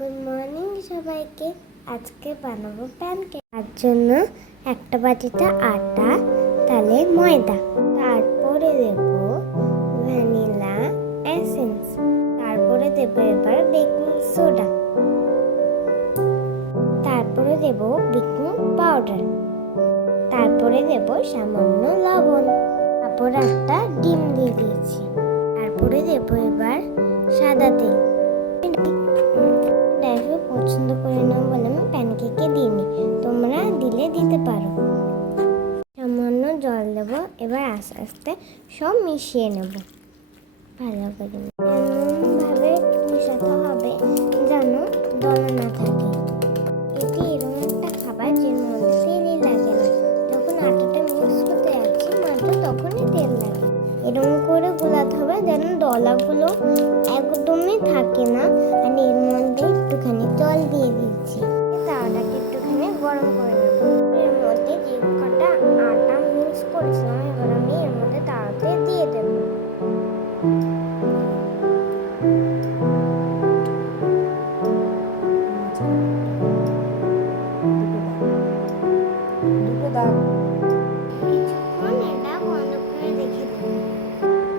Good morning সবাইকে। আজকে বানাবো প্যানকেক। তার জন্য একটা বাটিতে আটা, তাহলে ময়দা, তারপরে দেব ভ্যানিলা এসেন্স, তারপরে দেব এবার বেকিং সোডা, তারপরে দেব বেকিং পাউডার, তারপরে দেব সামান্য লবণ, তারপর একটা ডিম দিয়ে দিয়েছি, তারপরে দেব এবার সাদা তেল। পছন্দ করে নাও বলে আমি প্যানকেকে দিইনি, তোমরা দিলে দিতে পারো। সামান্য জল দেব, এবার আস্তে আস্তে সব মিশিয়ে নেব ভালো করে। এমনভাবে মেশাতে হবে যেন দলা না থাকে। এটি এরকম একটা খাবার যের মধ্যে তেলই লাগে না। যখন আটাটা মিক্স করতে যাচ্ছি মাত্র তখনই তেল লাগে। এরকম করে গোলাতে হবে যেন দলাগুলো একদমই থাকে না। আর এর মধ্যে একটুখানি জল দিয়ে দিচ্ছি, তাওয়াটাকে একটুখানি গরম করে নেব। এর মধ্যে যে কটা আটা মিক্স করেছিলাম এবার আমি এর মধ্যে তাওয়াতে দিয়ে দেব। কিছুক্ষণ এটা বন্ধ করে রেখে দেব।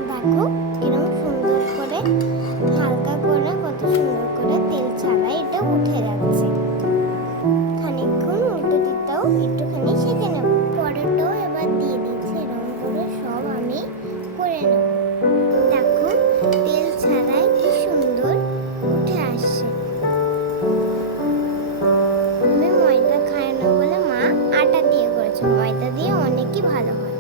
দেখো এরকম সুন্দর করে হালকা করে কত সুন্দর করে তেল ছাড়া এটা উঠে যাচ্ছে। খানিকক্ষণ উল্টে দিতেও একটুখানি সেঁকে নেব। পরেরটাও এবার দিয়ে দিচ্ছি, এরকম করে সব আমি করে নেব। দেখো তেল ছাড়াই কি সুন্দর উঠে আসছে। আমি ময়দা খাই না বলে মা আটা দিয়ে করেছে, ময়দা দিয়ে অনেকই ভালো হয়।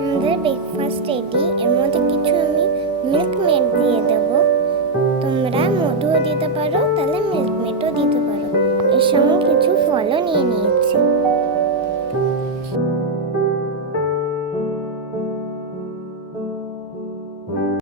আমাদের ব্রেকফাস্ট রেডি। এর মধ্যে কিছু আমি মিল্ক মেড দিয়ে দেবো। তোমরা মধুও দিতে পারো, তাহলে মিল্ক মেডও দিতে পারো। এর সঙ্গে কিছু ফলও নিয়ে নিয়েছি।